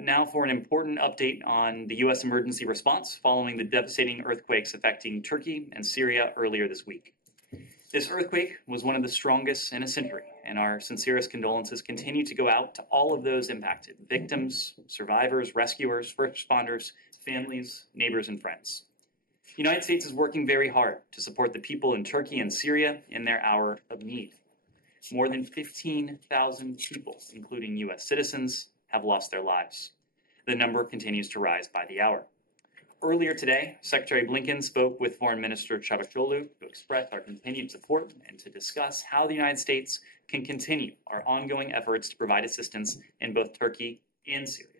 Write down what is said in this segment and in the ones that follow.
Now for an important update on the U.S. emergency response following the devastating earthquakes affecting Turkey and Syria earlier this week. This earthquake was one of the strongest in a century, and our sincerest condolences continue to go out to all of those impacted: victims, survivors, rescuers, first responders, families, neighbors, and friends. The United States is working very hard to support the people in Turkey and Syria in their hour of need. More than 15,000 people, including U.S. citizens, have lost their lives. The number continues to rise by the hour. Earlier today, Secretary Blinken spoke with Foreign Minister Çavuşoğlu to express our continued support and to discuss how the United States can continue our ongoing efforts to provide assistance in both Turkey and Syria.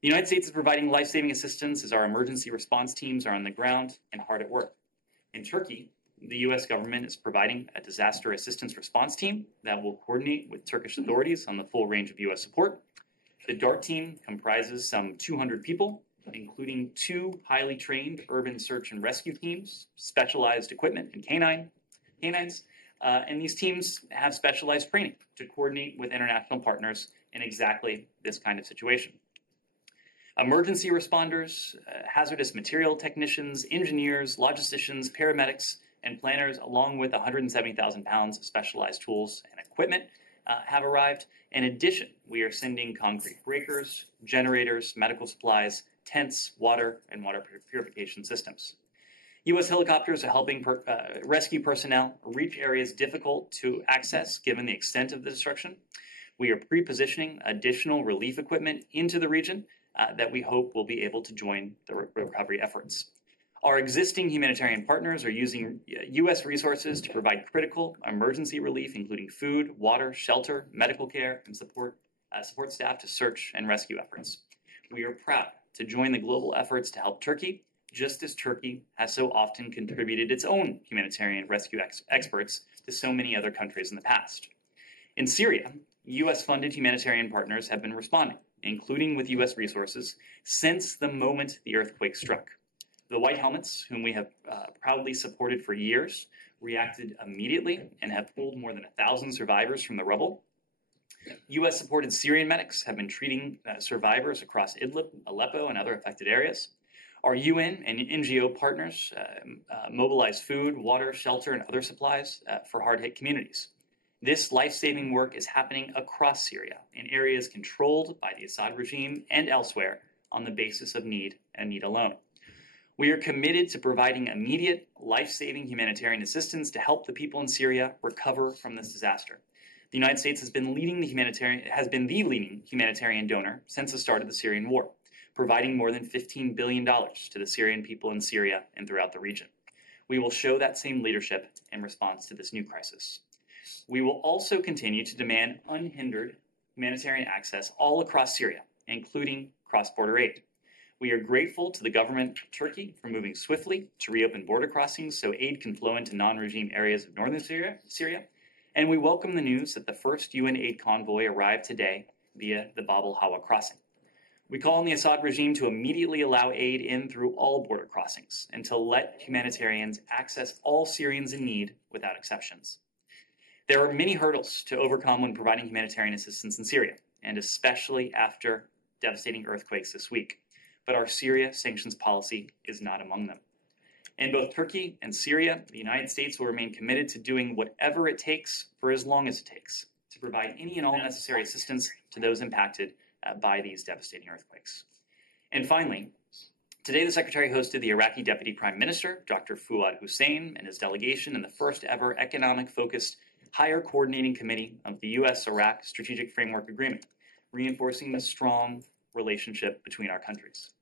The United States is providing life-saving assistance as our emergency response teams are on the ground and hard at work. In Turkey, the U.S. government is providing a disaster assistance response team that will coordinate with Turkish authorities on the full range of U.S. support. The DART team comprises some 200 people, including 2 highly trained urban search and rescue teams, specialized equipment, and canines. And these teams have specialized training to coordinate with international partners in exactly this kind of situation. Emergency responders, hazardous material technicians, engineers, logisticians, paramedics, and planners, along with 170,000 pounds of specialized tools and equipment, have arrived. In addition, we are sending concrete breakers, generators, medical supplies, tents, water, and water purification systems. U.S. helicopters are helping rescue personnel reach areas difficult to access given the extent of the destruction. We are pre-positioning additional relief equipment into the region that we hope will be able to join the recovery efforts. Our existing humanitarian partners are using U.S. resources to provide critical emergency relief, including food, water, shelter, medical care, and support staff to search and rescue efforts. We are proud to join the global efforts to help Turkey, just as Turkey has so often contributed its own humanitarian rescue experts to so many other countries in the past. In Syria, U.S.-funded humanitarian partners have been responding, including with U.S. resources, since the moment the earthquake struck. The White Helmets, whom we have proudly supported for years, reacted immediately and have pulled more than 1,000 survivors from the rubble. U.S.-supported Syrian medics have been treating survivors across Idlib, Aleppo, and other affected areas. Our UN and NGO partners mobilize food, water, shelter, and other supplies for hard-hit communities. This life-saving work is happening across Syria in areas controlled by the Assad regime and elsewhere on the basis of need and need alone. We are committed to providing immediate, life-saving humanitarian assistance to help the people in Syria recover from this disaster. The United States has been the leading humanitarian donor since the start of the Syrian war, providing more than $15 billion to the Syrian people in Syria and throughout the region. We will show that same leadership in response to this new crisis. We will also continue to demand unhindered humanitarian access all across Syria, including cross-border aid. We are grateful to the government of Turkey for moving swiftly to reopen border crossings so aid can flow into non-regime areas of northern Syria, and we welcome the news that the first UN aid convoy arrived today via the Bab al-Hawa crossing. We call on the Assad regime to immediately allow aid in through all border crossings and to let humanitarians access all Syrians in need without exceptions. There are many hurdles to overcome when providing humanitarian assistance in Syria, and especially after devastating earthquakes this week. But our Syria sanctions policy is not among them. In both Turkey and Syria, the United States will remain committed to doing whatever it takes for as long as it takes to provide any and all necessary assistance to those impacted by these devastating earthquakes. And finally, today the Secretary hosted the Iraqi Deputy Prime Minister, Dr. Fuad Hussein, and his delegation in the first ever economic-focused higher coordinating committee of the U.S.-Iraq Strategic Framework Agreement, reinforcing the strong relationship between our countries.